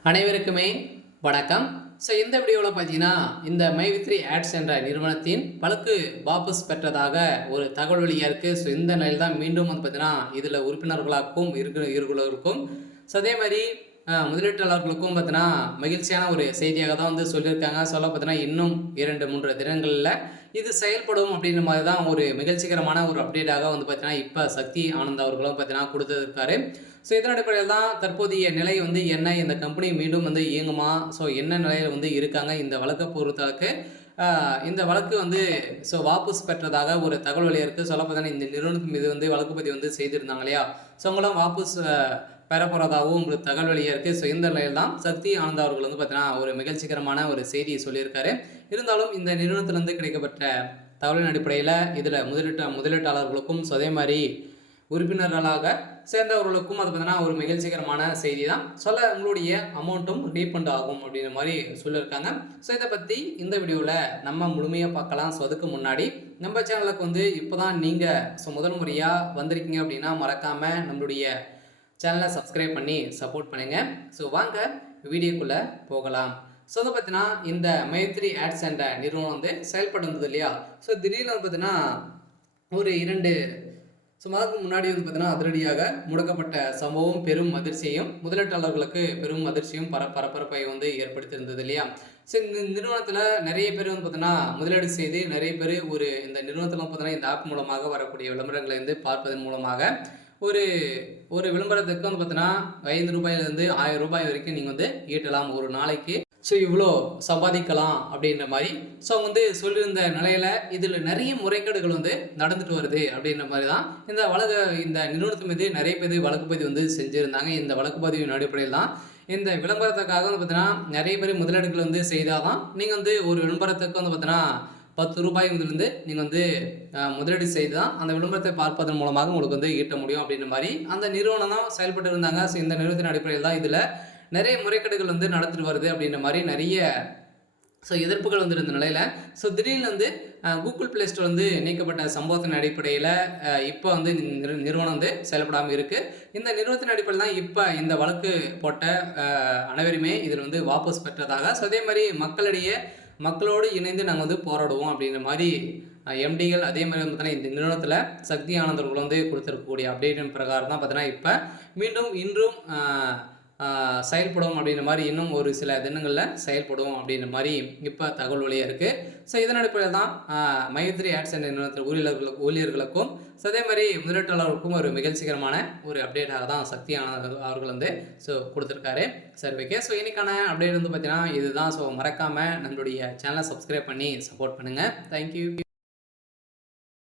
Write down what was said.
அனைவருக்குமே வணக்கம். ஸோ இந்த வீடியோவில் பார்த்தீங்கன்னா இந்த மை3 ஆட்ஸ் என்ற நிறுவனத்தின் வழக்கு வாபஸ் பெற்றதாக ஒரு தகவல் வெளியாக இருக்குது. ஸோ இந்த நிலையில் தான் மீண்டும் வந்து பார்த்தீங்கன்னா இதில் உறுப்பினர்களாகவும் இருக்கிறவர்களுக்கும் ஸோ அதே மாதிரி முதலீட்டாளர்களுக்கும் பார்த்தீங்கன்னா மகிழ்ச்சியான ஒரு செய்தியாக தான் வந்து சொல்லியிருக்காங்க. சொல்ல பார்த்தீங்கன்னா இன்னும் 2-3 தினங்களில் இது செயல்படும் அப்படின்ற மாதிரி தான் ஒரு மகிழ்ச்சிகரமான ஒரு அப்டேட்டாக வந்து பார்த்தீங்கன்னா இப்போ சக்தி ஆனந்த் அவர்களும் பார்த்தீங்கன்னா கொடுத்துருக்காரு. ஸோ இதன் அடிப்படையில் தான் தற்போதைய நிலை வந்து என்ன, இந்த கம்பெனி மீண்டும் வந்து இயங்குமா, ஸோ என்ன நிலையில் வந்து இருக்காங்க இந்த வழக்கை பொறுத்தளவுக்கு இந்த வழக்கு வந்து ஸோ வாபஸ் பெற்றதாக ஒரு தகவல் வெளியாக இருக்குது. சொல்ல பார்த்தீங்கன்னா இந்த நிறுவனத்தின் மீது வந்து வழக்கு பதிவு வந்து செய்திருந்தாங்க இல்லையா, ஸோ அவங்களாம் வாபஸ் பெற போகிறதாகவும் ஒரு தகவல் வெளியாக இருக்குது. ஸோ இந்த நிலையில் தான் சக்தி ஆனந்த் அவர்கள் வந்து பார்த்தீங்கன்னா ஒரு மகிழ்ச்சிகரமான ஒரு செய்தியை சொல்லியிருக்காரு. இருந்தாலும் இந்த நிறுவனத்திலிருந்து கிடைக்கப்பட்ட தகவலின் அடிப்படையில் இதில் முதலீட்டாளர்களுக்கும் ஸோ அதே மாதிரி உறுப்பினர்களாக சேர்ந்தவர்களுக்கும் அது பார்த்தீங்கன்னா ஒரு மகிழ்ச்சிகரமான செய்தி தான். உங்களுடைய அமௌண்ட்டும் ரீஃபண்ட் ஆகும் அப்படின்ற மாதிரி சொல்லியிருக்காங்க. ஸோ இதை பற்றி இந்த வீடியோவில் நம்ம முழுமையாக பார்க்கலாம். ஸோ அதுக்கு முன்னாடி நம்ம சேனலுக்கு வந்து இப்போ தான் நீங்கள் முதல் முறையாக வந்திருக்கீங்க அப்படின்னா மறக்காமல் நம்மளுடைய சேனலை சப்ஸ்கிரைப் பண்ணி சப்போர்ட் பண்ணுங்கள். ஸோ வாங்க வீடியோக்குள்ளே போகலாம். ஸோ அதை பார்த்தீங்கன்னா இந்த மை3 ஆட்ஸ் என்ற நிறுவனம் வந்து செயல்பட்டு இருந்தது இல்லையா, ஸோ திடீர்னு பார்த்தீங்கன்னா ஒரு 2 மாதத்துக்கு முன்னாடி வந்து பார்த்தீங்கன்னா அதிரடியாக முடக்கப்பட்ட சம்பவம் பெரும் அதிர்ச்சியையும் முதலீட்டாளர்களுக்கு பெரும் அதிர்ச்சியும் பரபரப்பை வந்து ஏற்படுத்தியிருந்தது இல்லையா. ஸோ இந்த நிறுவனத்தில் நிறைய பேர் வந்து பார்த்தீங்கன்னா முதலீடு செய்து நிறைய பேர் இந்த நிறுவனத்தில் பார்த்தீங்கன்னா இந்த ஆப் மூலமாக வரக்கூடிய விளம்பரங்களை வந்து பார்ப்பதன் மூலமாக ஒரு ஒரு விளம்பரத்துக்கு வந்து பார்த்தீங்கன்னா ₹5 ₹1000 வரைக்கும் நீங்கள் வந்து ஈட்டலாம் ஒரு நாளைக்கு. ஸோ இவ்வளோ சம்பாதிக்கலாம் அப்படின்ற மாதிரி ஸோ அவங்க வந்து சொல்லியிருந்த நிலையில் இதில் நிறைய முறைகேடுகள் வந்து நடந்துட்டு வருது அப்படின்ற மாதிரி தான் இந்த நிறுவனத்து மீது நிறைய பேர் வழக்கு பதிவு வந்து செஞ்சுருந்தாங்க. இந்த வழக்கு பதிவின் அடிப்படையில் தான் இந்த விளம்பரத்துக்காக வந்து பார்த்தீங்கன்னா நிறைய பேர் முதலீடுகள் வந்து செய்தால் தான் நீங்கள் வந்து ஒரு விளம்பரத்துக்கு வந்து பார்த்தீங்கன்னா ₹10 முதலிருந்து நீங்கள் வந்து முதலீடு செய்து தான் அந்த விளம்பரத்தை பார்ப்பதன் மூலமாக உங்களுக்கு வந்து ஈட்ட முடியும் அப்படின்ற மாதிரி அந்த நிறுவனம் தான் செயல்பட்டு இருந்தாங்க. ஸோ இந்த நிறுவனத்தின் அடிப்படையில் தான் இதில் நிறைய முறைகேடுகள் வந்து நடந்துட்டு வருது அப்படின்ற மாதிரி நிறைய எதிர்ப்புகள் வந்து இருந்த நிலையில் திடீர்னு வந்து கூகுள் ப்ளே ஸ்டோர் வந்து நீக்கப்பட்ட சம்பவத்தின் அடிப்படையில் இப்போ வந்து நிறுவனம் வந்து செயல்படாமல் இருக்குது. இந்த நிறுவனத்தின் அடிப்படையில் தான் இப்போ இந்த வழக்கு போட்ட அனைவருமே இதில் வந்து வாபஸ் பெற்றதாக அதே மாதிரி மக்களோடு இணைந்து நாங்கள் வந்து போராடுவோம் அப்படின்ற மாதிரி எம்டிகள் அதே மாதிரி வந்து பார்த்தீங்கன்னா இந்த நிறுவனத்தில் சக்தி ஆனந்தர்கள் வந்து கொடுத்துருக்கக்கூடிய அப்டேட்டின் பிரகாரம் தான் பார்த்தீங்கன்னா இப்போ மீண்டும் இன்றும் செயல்படும் அப்படின்ற மாதிரி இன்னும் ஒரு சில தினங்களில் செயல்படும் அப்படின்ற மாதிரி இப்போ தகவல் வழியாக இருக்குது. ஸோ இதன் அடிப்படையில் தான் மை3 ஆட்ஸ் என்ற நிறுவனத்தில் ஊழியர்களுக்கும் அதே மாதிரி முதலீட்டாளர்களுக்கும் ஒரு மகிழ்ச்சிகரமான ஒரு அப்டேட்டாக தான் சக்தி அவர்கள் வந்து கொடுத்துருக்காரு. சரி, ஓகே. ஸோ இன்னைக்கான அப்டேட் வந்து பார்த்தீங்கன்னா இதுதான். ஸோ மறக்காமல் நம்மளுடைய சேனலை சப்ஸ்கிரைப் பண்ணி சப்போர்ட் பண்ணுங்கள். தேங்க்யூ.